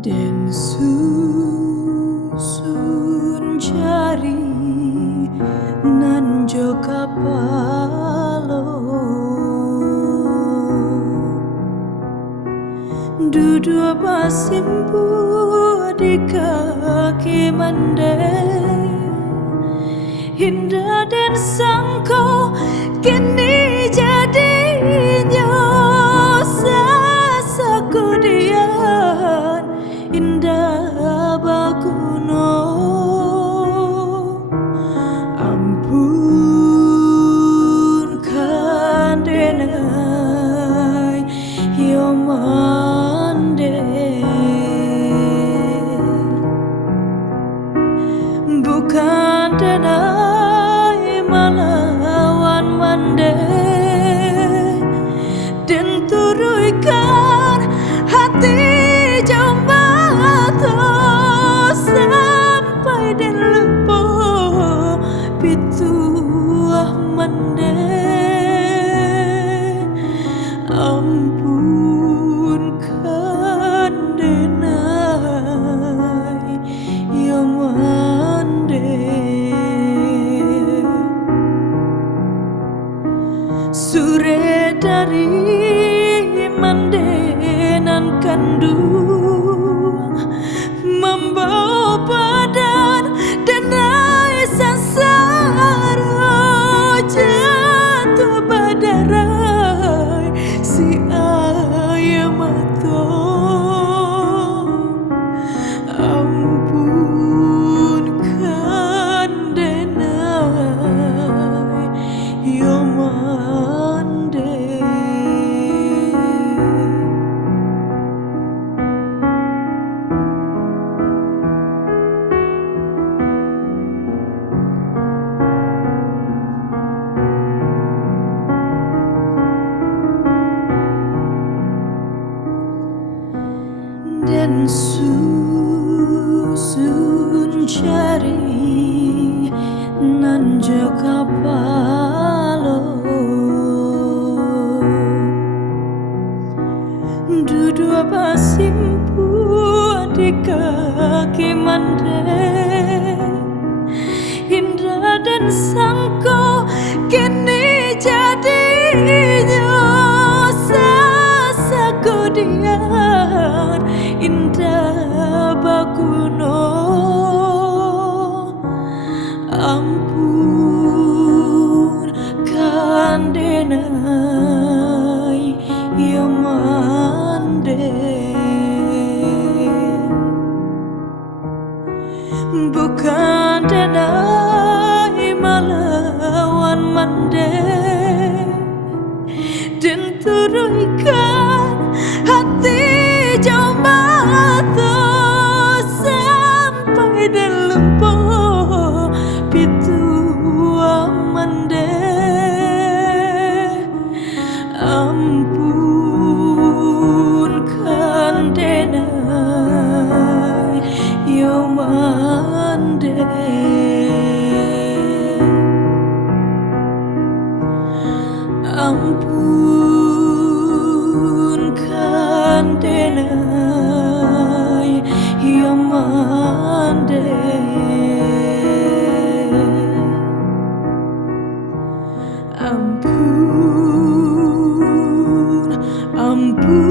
Den susun jari nan jo kapalo, Duduak basimpuah di kaki mandeh, Indak dan sangko kini jadinyo, Sasa kudian Indak paguno. Ampunkan denai yo mandeh, bukan denai malawan mandeh, dan turuikkan hati jauh mato, sampai dan lupo pituah mandeh. Ampunkan denai yo mandeh, Surek dari mandenan kanduang, Mambaok badan denai Sasa jatuh dari si ayam mato. Ampunkan denai yo mandeh, dan susun jari nan jo kapalo, Duduak basimpuah di kaki mandeh, Indak dan sangko kini jadinyo, Sasa kudian Indak paguno. Ampunkan denai yo mandeh, bukan denai malawan mandeh, dan turuikkan hati jauh mato, sampai dan lupo pituah mandeh. Ampunkan denai yo mandeh, ampunkan denai yo mandeh, ampun